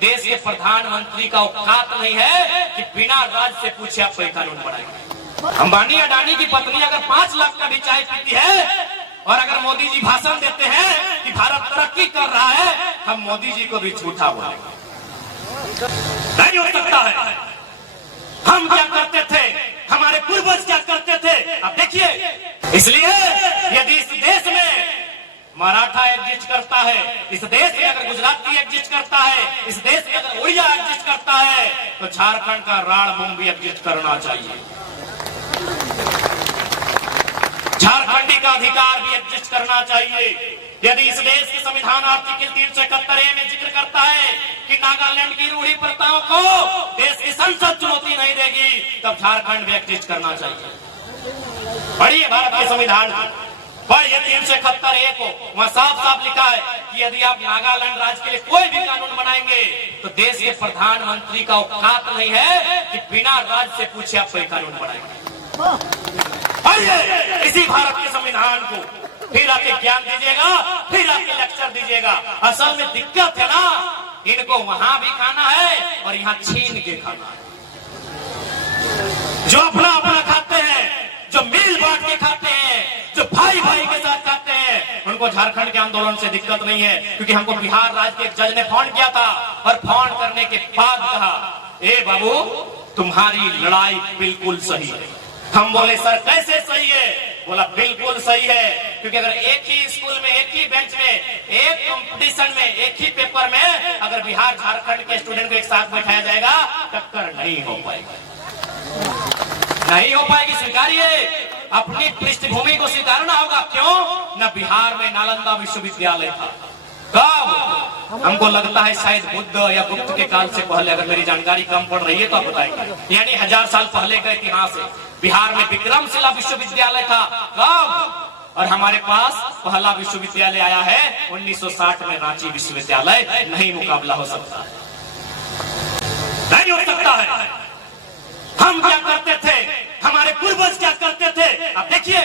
देश के प्रधानमंत्री का औकात नहीं है कि बिना राज से पूछे आप कोई कानून बनाएंगे। अंबानी अडानी की पत्नी अगर 5 लाख का भी चाय पीती है और अगर मोदी जी भाषण देते हैं कि भारत तरक्की कर रहा है, हम मोदी जी को भी झूठा बोलेंगे। नहीं हो सकता है। हम क्या करते थे, हमारे पूर्वज क्या करते थे, अब देखिए। इसलिए यदि इस देश में मराठा एग्जिस्ट करता है, इस देश में अगर गुजराती एग्जिस्ट करता है, इस देश में अगर उड़िया एग्जिस्ट करता है, तो झारखंड का राणभूम भी एग्जिस्ट करना चाहिए। झारखंडी का अधिकार भी एग्जिस्ट करना चाहिए। यदि इस देश के संविधान आर्टिकल 371 में जिक्र करता है कि नागालैंड की रूढ़ी प्रथाओं को देश की संसद चुनौती नहीं देगी, तब झारखंड भी एग्जिस्ट करना चाहिए। पढ़िए भारत के संविधान पर यह 371 को वहां साफ साफ लिखा है कि यदि आप नागालैंड राज्य के लिए कोई भी कानून बनाएंगे तो देश के प्रधानमंत्री का औकात नहीं है कि बिना राज से पूछे आप कोई कानून बनाएंगे। इसी भारत के संविधान को फिर आके ज्ञान दीजिएगा, फिर आके लेक्चर दीजिएगा। असल में दिक्कत है ना, इनको वहां भी खाना है और यहाँ छीन के खाना है। जो अपना अपना खाते हैं, जो मिल बांट के खाते हैं, जो भाई भाई के साथ खाते हैं, उनको झारखंड के आंदोलन से दिक्कत नहीं है। क्योंकि हमको बिहार राज्य के एक जज ने फोन किया था और फोन करने के बाद कहा, ए बाबू तुम्हारी लड़ाई बिल्कुल सही है। हम बोले सर कैसे सही है? बोला बिल्कुल सही है, क्योंकि अगर एक ही स्कूल में, एक ही बेंच में, एक कंपटीशन में, एक ही पेपर में अगर बिहार झारखंड के स्टूडेंट को एक साथ बैठाया जाएगा, टक्कर नहीं हो पाएगी, नहीं हो पाएगी। स्वीकारिए, अपनी पृष्ठभूमि को स्वीकारना होगा। क्यों? न बिहार में नालंदा विश्वविद्यालय था। कब? हमको लगता है शायद बुद्ध या गुप्त के काल से पहले, अगर मेरी जानकारी कम पड़ रही है तो आप बताएंगे। यानी 1000 साल पहले का इतिहास है। बिहार में विक्रमशिला विश्वविद्यालय था। कब? और हमारे पास पहला विश्वविद्यालय आया है 1960 में, रांची विश्वविद्यालय। नहीं मुकाबला हो सकता, नहीं हो सकता है। हम क्या करते थे, हमारे पूर्वज क्या करते थे, अब देखिए।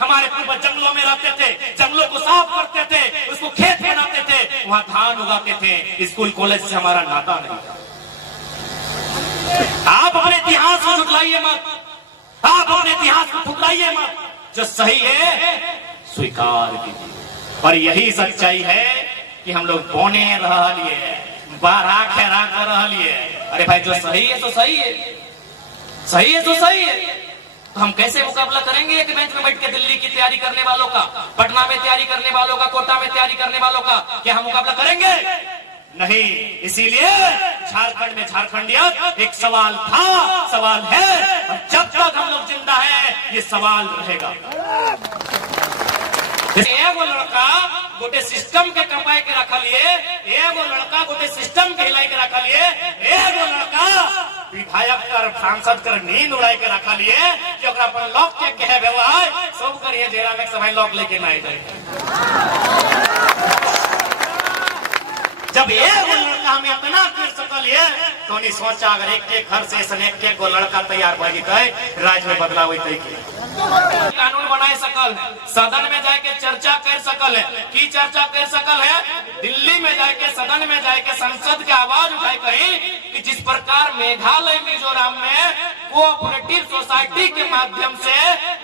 हमारे पूर्वज जंगलों में रहते थे, जंगलों को साफ करते थे, उसको खेत बनाते थे, वहां धान उगाते थे। स्कूल कॉलेज से हमारा नाता नहीं था। आप अपने इतिहास को झुठलाइए मत, आप अपने इतिहास को ठुकराइए मत। जो सही है स्वीकार कीजिए। और यही सच्चाई है कि हम लोग बोने रह लिए, बारह खेरा कर रह लिए। अरे भाई जो सही है तो सही है, सही है तो सही है। तो हम कैसे मुकाबला करेंगे एक बेंच में बैठ के दिल्ली की तैयारी करने वालों का, पटना में तैयारी करने वालों का, कोटा में तैयारी करने वालों का? क्या हम मुकाबला करेंगे? नहीं। इसीलिए झारखंड में झारखंडियत एक सवाल था, सवाल है, और जब तक हम लोग जिंदा हैं ये सवाल रहेगा। एगो लड़का गोटे सिस्टम के कपाए के रख लिए, एगो लड़का गोटे सिस्टम के हिलाई के रख लिए, एगो लड़का विधायक कर, सांसद कर नींद उड़ाई के रखा लिए कि ओकरा पर लॉक के कहे व्यवहार सब करिए जेरा में समय लॉक लेके ना जाए। जब एगो लड़का हमें इतना कर सकल है तो नहीं सोचा अगर एक घर से एक गो लड़का तैयार हो जाए राज्य में बदलाव होते, कानून बनाए सकल, सदन में जाके चर्चा कर सकल है। की चर्चा कर सकल है? दिल्ली में जाके, सदन में जाके संसद के आवाज उठाए कहीं कि जिस प्रकार मेघालय मिजोरम में कोऑपरेटिव सोसाइटी के माध्यम से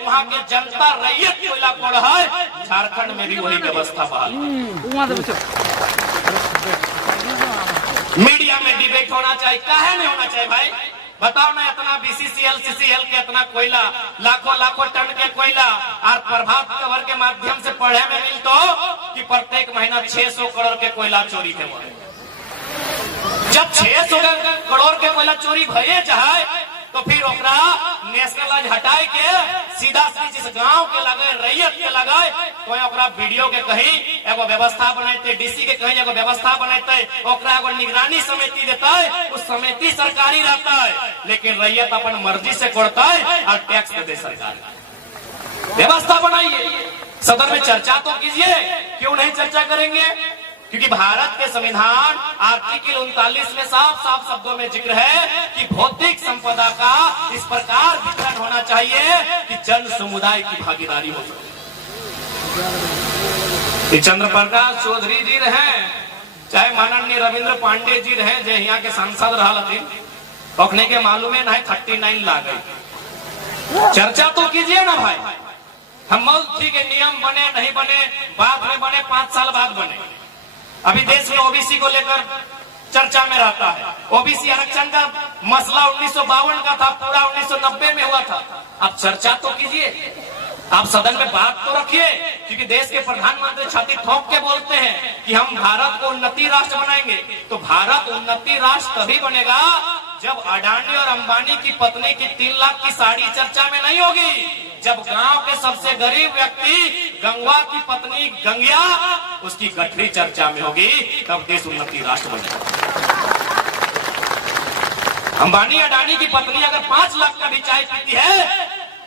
वहाँ के जनता रैयत कोयला पड़ है, झारखंड में भी वही व्यवस्था बहाल। मीडिया में डिबेट होना चाहिए, काहे नहीं होना चाहिए भाई? बताओ ना, इतना बीसीसीएल सीसीएल के इतना कोयला, लाखों लाखों टन के कोयला, और प्रभात खबर के माध्यम से पढ़े में मिलतो कि प्रत्येक महीना 600 करोड़ के कोयला चोरी के बढ़े। जब 600 करोड़ के कोयला चोरी भये चाहे तो फिर ओकरा नेशनल हटाए के सीधा जिस गांव के लगे, रैयत के लगे, तो ओकरा वीडियो के कहीं एगो व्यवस्था बनाते, डीसी के कहीं एगो व्यवस्था बनाते, ओकरा एगो निगरानी समिति देता है, उस समिति सरकारी रहता है, लेकिन रैयत अपन मर्जी से करता है और टैक्स दे सरकार। व्यवस्था बनाइए, सदन में चर्चा तो कीजिए। क्यों नहीं चर्चा करेंगे? क्योंकि भारत के संविधान आर्टिकल 39 में साफ साफ शब्दों में जिक्र है कि भौतिक संपदा का इस प्रकार वितरण होना चाहिए कि जन समुदाय की भागीदारी हो सके। चंद्र प्रकाश चौधरी जी रहे, चाहे माननीय रविंद्र पांडे जी रहे जो यहाँ के सांसद रहा पकने के मालूम है ना 39 ला गई। चर्चा तो कीजिए ना भाई। हम ठीक है, नियम बने नहीं बने बाद में बने, 5 साल बाद बने। अभी देश में ओबीसी को लेकर चर्चा में रहता है। ओबीसी आरक्षण का मसला 1952 का था, पूरा 1990 में हुआ था। आप चर्चा तो कीजिए, आप सदन में बात तो रखिए, क्योंकि देश के प्रधानमंत्री छाती ठोक के बोलते हैं कि हम भारत को उन्नति राष्ट्र बनाएंगे। तो भारत उन्नति राष्ट्र तभी बनेगा जब अडानी और अंबानी की पत्नी की 3 लाख की साड़ी चर्चा में नहीं होगी, जब गांव के सबसे गरीब व्यक्ति गंगवा की पत्नी गंगिया उसकी गठरी चर्चा में होगी, तब देश उन्नति राष्ट्र बनेगा। अंबानी अडानी की पत्नी अगर 5 लाख का भी चाय पीती है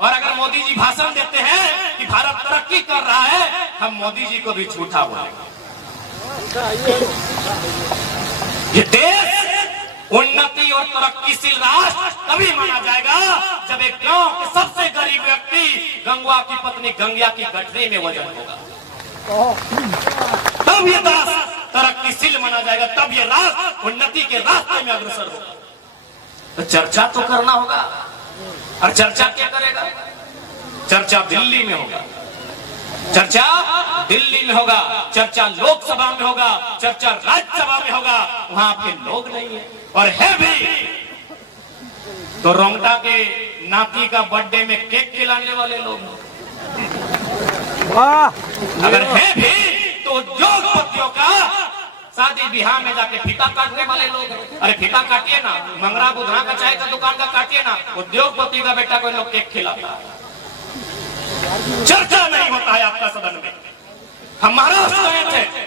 और अगर मोदी जी भाषण देते हैं कि भारत तरक्की कर रहा है, हम मोदी जी को भी झूठा बोलेंगे। ये देश उन्नति और तरक्कीशील राष्ट्र तभी माना जाएगा जब एक गांव के सबसे गरीब व्यक्ति गंगवा की पत्नी गंगिया की गठरी में वजन होगा, तब ये देश तरक्कीशील माना जाएगा, तब ये राष्ट्र उन्नति के रास्ते में अग्रसर होगा। तो चर्चा तो करना होगा, और चर्चा क्या करेगा? चर्चा दिल्ली में होगा, चर्चा दिल्ली में होगा, चर्चा लोकसभा में होगा, चर्चा राज्यसभा में होगा। वहां आपके लोग नहीं है, और है भी तो रोंगटा के नाती का बर्थडे में केक खिलाने वाले लोग। अगर है भी तो उद्योगपतियों का शादी बिहार में जाके फीता काटने वाले लोग। अरे फीता काटिए ना, मंगरा बुधना का चाय का दुकान का काटिए ना, उद्योगपति का बेटा कोई लोग केक खिलाता। चर्चा नहीं होता है आपका सदन में। हम महाराष्ट्र गए थे,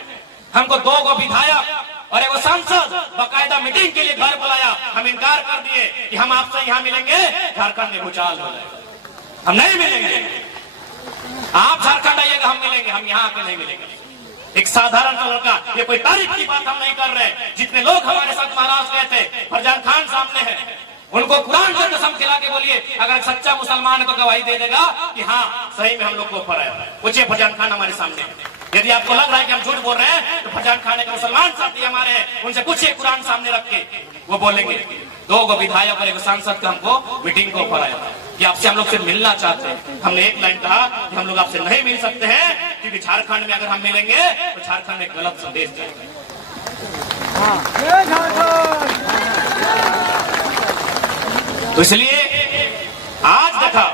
हमको 2 विधायक और 1 सांसद बाकायदा मीटिंग के लिए घर बुलाया, हम इनकार कर दिए कि हम आपसे यहाँ मिलेंगे, झारखंड में भूचाल हो जाएगा, हम नहीं मिलेंगे। आप झारखंड आइएगा, हम मिलेंगे, हम यहाँ आके नहीं मिलेंगे। एक साधारण लड़का, ये कोई तारीफ की बात हम नहीं कर रहे। जितने लोग हमारे साथ महाराष्ट्र गए थे, फरजान खान सामने है, उनको कुरान की कसम खिला के बोलिए, अगर सच्चा मुसलमान है तो गवाही दे देगा कि हाँ सही में हम लोग को ऑफर आया। पूछिए फरजान खान हमारे सामने। यदि आपको लग रहा है कि हम झूठ बोल रहे हैं तो फरजान खान एक मुसलमान साथी हमारे हैं, उनसे पूछिए कुरान सामने रख के, वो बोलेंगे। 2 विधायक और 1 सांसद का हमको मीटिंग को ऑफर आया था कि आपसे हम लोग से मिलना चाहते हैं। हमने एक लाइन कहा कि हम लोग आपसे नहीं मिल सकते हैं, क्योंकि झारखंड में अगर हम मिलेंगे तो झारखंड में गलत संदेश जाएगा। तो इसलिए आज देखा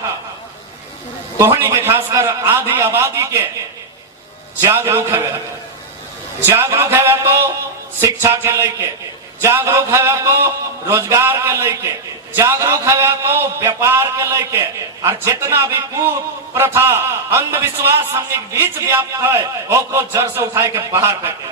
तोहनी के खासकर आधी आबादी के जागरूक है, जागरूक है तो शिक्षा के लेके, जागरूक है तो रोजगार के लेके, जागरूक है तो व्यापार के लेके, और जितना भी कुप्रथा अंधविश्वास हमने बीच व्याप्त है, ओकरो जड़ से उठाए के बाहर फेंके।